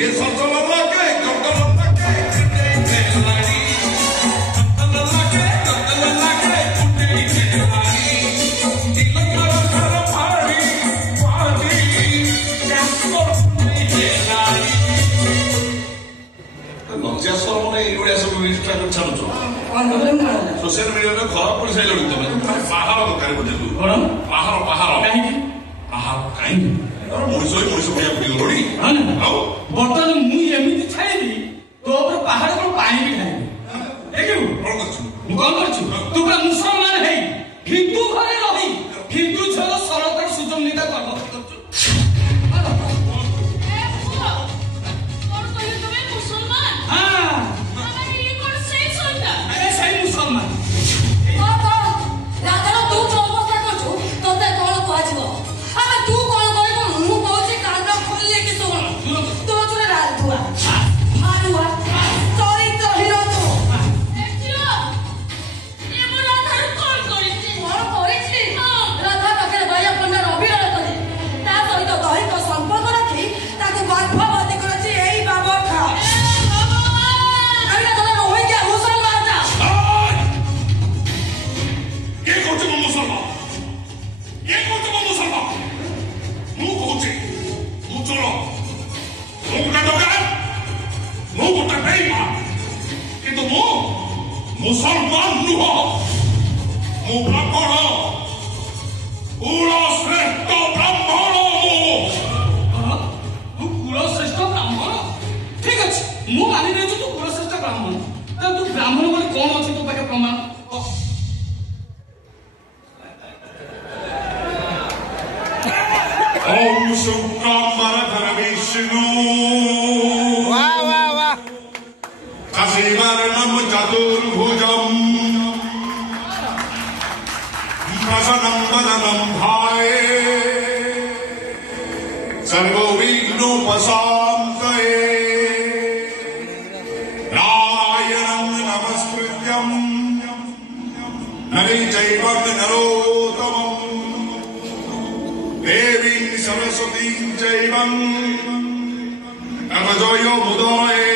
ये सरसों लगे कटल लगे तेलाड़ी कटल लगे कुटे तेलाड़ी तिलकर घर भारी वादी कैसो तेलाड़ी लज्जा सरमने एवढ्या सब इंस्टाग्राम छाडुछ सोशल मीडिया रे खराब पड़ी साइल तमे बाहर दरकार बोझे तू कोन बाहर काई अरे मुझे भैया बुझी लोड़ी हां बर्तन मु एमिति छाइली तो ऊपर पहाड़ पर पानी भी खाइली देखियो कोन करछु तू का मुसलमान है हिंदू घरे रही हिंदू छल सरकार सुजम निता करब करछु ए पुरो कोन कहि तमे मुसलमान हां अरे ये कोन सही सोइता अरे सही मुसलमान राधा तू जो अवस्था करछु तते कोन कहजिबो अबे तू कोन कहबो मु कहछि कान खोलले कि सुन तो जोरे राधुआ मारुआ चरित्र हिरो तो देखियो ये मो राधा कोन करिछि राधा पाखे भैया पन्ना रविवार करे ता सहित दैहिक संपर्क राखी ताको गर्भवती करछि एई बाबा खा अरे तोरा होई के मुसलमान जा के कहछ मो मुसलमान ये कहछ मो मुसलमान मु कहछि मु चलो मु गोटा दरकार मु गोटा बेईमान किंतु मु मुसलमान नुह मु ब्राह्मण कुलश्रेष्ठ ब्राह्मण तू कुलश्रेष्ठ ब्राह्मण ठीक अछि मु मानि नै तू कुलश्रेष्ठ ब्राह्मण त तू ब्राह्मण बोली कोन अछि तो पाके प्रमाण ओम शुक्रांबरधर विष्णु वाह शशिवर्णं चतुर्भुजं प्रसन्नं वदनं ध्याये सर्वविघ्नोपशान्तये नारायणं नमस्कृत्यं नरं चैव नरोत्तमम् देवीं सरस्वतीं चैव नमः मुदोये